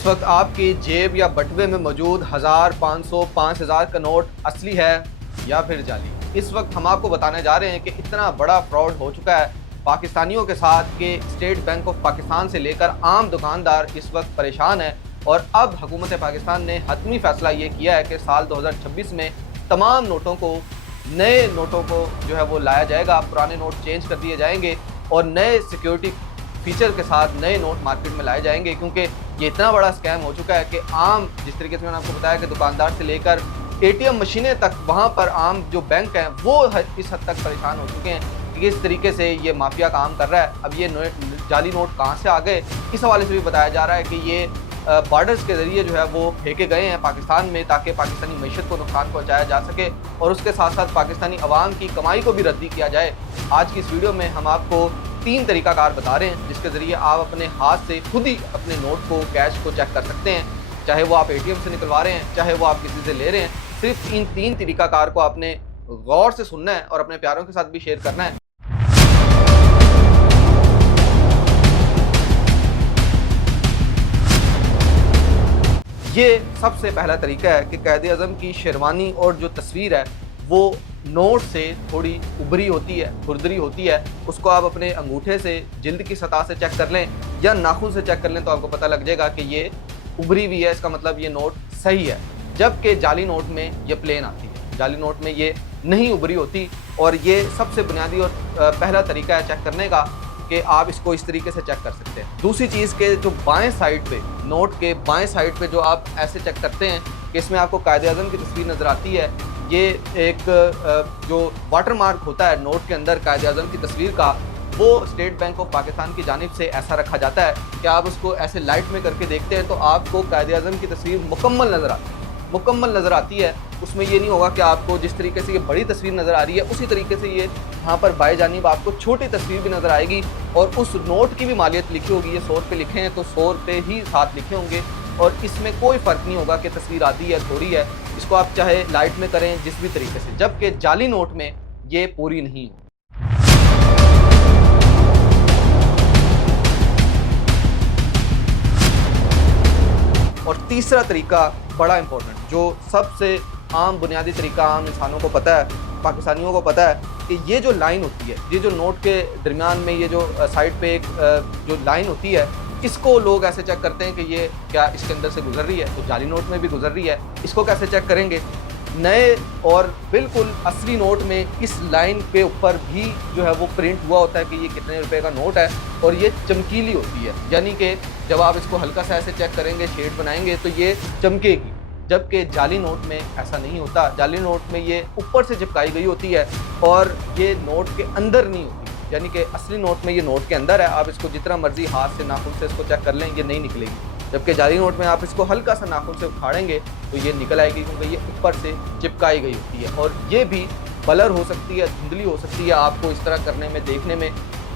इस वक्त आपकी जेब या बटुए में मौजूद 1000, 500, 5000 का नोट असली है या फिर जाली। इस वक्त हम आपको बताने जा रहे हैं कि इतना बड़ा फ्रॉड हो चुका है पाकिस्तानियों के साथ कि स्टेट बैंक ऑफ पाकिस्तान से लेकर आम दुकानदार इस वक्त परेशान है। और अब हुकूमत पाकिस्तान ने हतमी फैसला ये किया है कि साल 2026 में तमाम नोटों को, नए नोटों को जो है वो लाया जाएगा, पुराने नोट चेंज कर दिए जाएंगे और नए सिक्योरिटी फीचर के साथ नए नोट मार्केट में लाए जाएंगे। क्योंकि ये इतना बड़ा स्कैम हो चुका है कि आम, जिस तरीके से मैंने आपको बताया कि दुकानदार से लेकर एटीएम मशीनें तक, वहाँ पर आम जो बैंक हैं वो इस हद तक परेशान हो चुके हैं कि किस तरीके से ये माफिया काम कर रहा है। अब ये जाली नोट कहाँ से आ गए, इस हवाले से भी बताया जा रहा है कि ये बॉर्डर्स के ज़रिए जो है वो फेंके गए हैं पाकिस्तान में, ताकि पाकिस्तानी मीशत को नुकसान पहुँचाया जा सके और उसके साथ साथ पाकिस्तानी अवाम की कमाई को भी रद्दी किया जाए। आज की इस वीडियो में हम आपको 3 तरीकाकार बता रहे हैं जिसके ज़रिए आप अपने हाथ से खुद ही अपने नोट को, कैश को चेक कर सकते हैं। चाहे वो आप एटीएम से निकलवा रहे हैं, चाहे वो आप किसी से ले रहे हैं, सिर्फ इन 3 तरीकाकार को आपने गौर से सुनना है और अपने प्यारों के साथ भी शेयर करना है। ये सबसे पहला तरीका है कि कायद-ए-आज़म की शेरवानी और जो तस्वीर है वो नोट से थोड़ी उभरी होती है, खुरदरी होती है। उसको आप अपने अंगूठे से जिल्द की सतह से चेक कर लें या नाखून से चेक कर लें तो आपको पता लग जाएगा कि ये उभरी हुई है, इसका मतलब ये नोट सही है। जबकि जाली नोट में ये प्लेन आती है, जाली नोट में ये नहीं उभरी होती। और ये सबसे बुनियादी और पहला तरीका है चेक करने का कि आप इसको इस तरीके से चेक कर सकते हैं। दूसरी चीज़ के जो बाएं साइड पे, नोट के बाएं साइड पे जो आप ऐसे चेक करते हैं कि इसमें आपको कायद-ए-आज़म की तस्वीर नज़र आती है। ये एक जो वाटर मार्क होता है नोट के अंदर कायद-ए-आज़म की तस्वीर का, वो स्टेट बैंक ऑफ पाकिस्तान की जानिब से ऐसा रखा जाता है कि आप उसको ऐसे लाइट में करके देखते हैं तो आपको कायद-ए-आज़म की तस्वीर मुकम्मल नज़र आती है। उसमें ये नहीं होगा कि आपको जिस तरीके से ये बड़ी तस्वीर नज़र आ रही है उसी तरीके से ये यहाँ पर बाएं जानिब आपको छोटी तस्वीर भी नज़र आएगी। और उस नोट की भी मालियत लिखी होगी, ये 100 रुपये लिखे हैं तो 100 रुपये ही साथ लिखे होंगे और इसमें कोई फ़र्क नहीं होगा कि तस्वीर आधी है थोड़ी है। इसको आप चाहे लाइट में करें, जिस भी तरीके से, जबकि जाली नोट में ये पूरी नहीं है। और तीसरा तरीका बड़ा इंपॉर्टेंट, जो सबसे आम बुनियादी तरीका आम इंसानों को पता है, पाकिस्तानियों को पता है कि ये जो लाइन होती है, ये जो नोट के दरमियान में ये जो साइड पे एक जो लाइन होती है, इसको लोग ऐसे चेक करते हैं कि ये क्या इसके अंदर से गुजर रही है, तो जाली नोट में भी गुजर रही है। इसको कैसे चेक करेंगे? नए और बिल्कुल असली नोट में इस लाइन के ऊपर भी जो है वो प्रिंट हुआ होता है कि ये कितने रुपए का नोट है और ये चमकीली होती है, यानी कि जब आप इसको हल्का सा ऐसे चेक करेंगे, शेड बनाएंगे तो ये चमकेगी। जबकि जाली नोट में ऐसा नहीं होता, जाली नोट में ये ऊपर से चिपकाई गई होती है और ये नोट के अंदर नहीं होती, यानी कि असली नोट में ये नोट के अंदर है। आप इसको जितना मर्जी हाथ से, नाखून से इसको चेक कर लें, ये नहीं निकलेगी। जबकि जाली नोट में आप इसको हल्का सा नाखून से उखाड़ेंगे तो ये निकल आएगी, क्योंकि ये ऊपर से चिपकाई गई होती है। और ये भी ब्लर हो सकती है, धुंधली हो सकती है आपको इस तरह करने में, देखने में,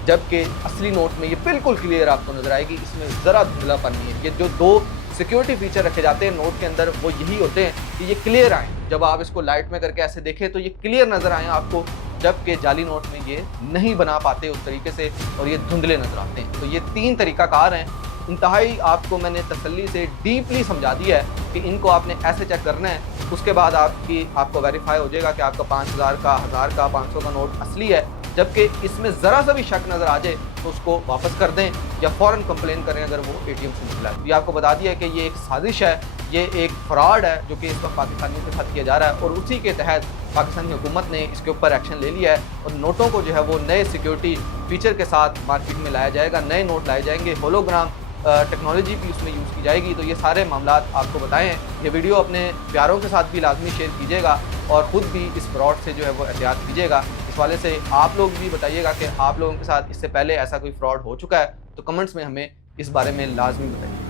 जबकि असली नोट में ये बिल्कुल क्लियर आपको नज़र आएगी, इसमें ज़रा धुंधलापन नहीं है। ये जो 2 सिक्योरिटी फीचर रखे जाते हैं नोट के अंदर वो यही होते हैं कि ये क्लियर आएँ, जब आप इसको लाइट में करके ऐसे देखें तो ये क्लियर नज़र आएँ आपको, जबकि जाली नोट में ये नहीं बना पाते उस तरीके से और ये धुंधले नज़र आते हैं। तो ये 3 तरीकाकार हैं। इंतहाई आपको मैंने तसल्ली से डीपली समझा दिया है कि इनको आपने ऐसे चेक करना है। उसके बाद आपको वेरीफाई हो जाएगा कि आपका 5000 का, 1000 का, 500 का नोट असली है। जबकि इसमें ज़रा सा भी शक नज़र आ जाए तो उसको वापस कर दें या फ़ौरन कंप्लेन करें अगर वो एटीएम से निकला है। ये आपको बता दिया है कि ये एक साजिश है, ये एक फ्रॉड है जो कि इस वक्त पाकिस्तानियों के साथ किया जा रहा है और उसी के तहत पाकिस्तानी हुकूमत ने इसके ऊपर एक्शन ले लिया है और नोटों को जो है वो नए सिक्योरिटी फीचर के साथ मार्केट में लाया जाएगा, नए नोट लाए जाएंगे, होलोग्राम टेक्नोलॉजी भी उसमें यूज़ की जाएगी। तो ये सारे मामला आपको बताएं हैं। ये वीडियो अपने प्यारों के साथ भी लाजमी शेयर कीजिएगा और ख़ुद भी इस फ्रॉड से जो है वो एहतियात कीजिएगा। इस वाले से आप लोग भी बताइएगा कि आप लोगों के साथ इससे पहले ऐसा कोई फ्रॉड हो चुका है, तो कमेंट्स में हमें इस बारे में लाजमी बताइए।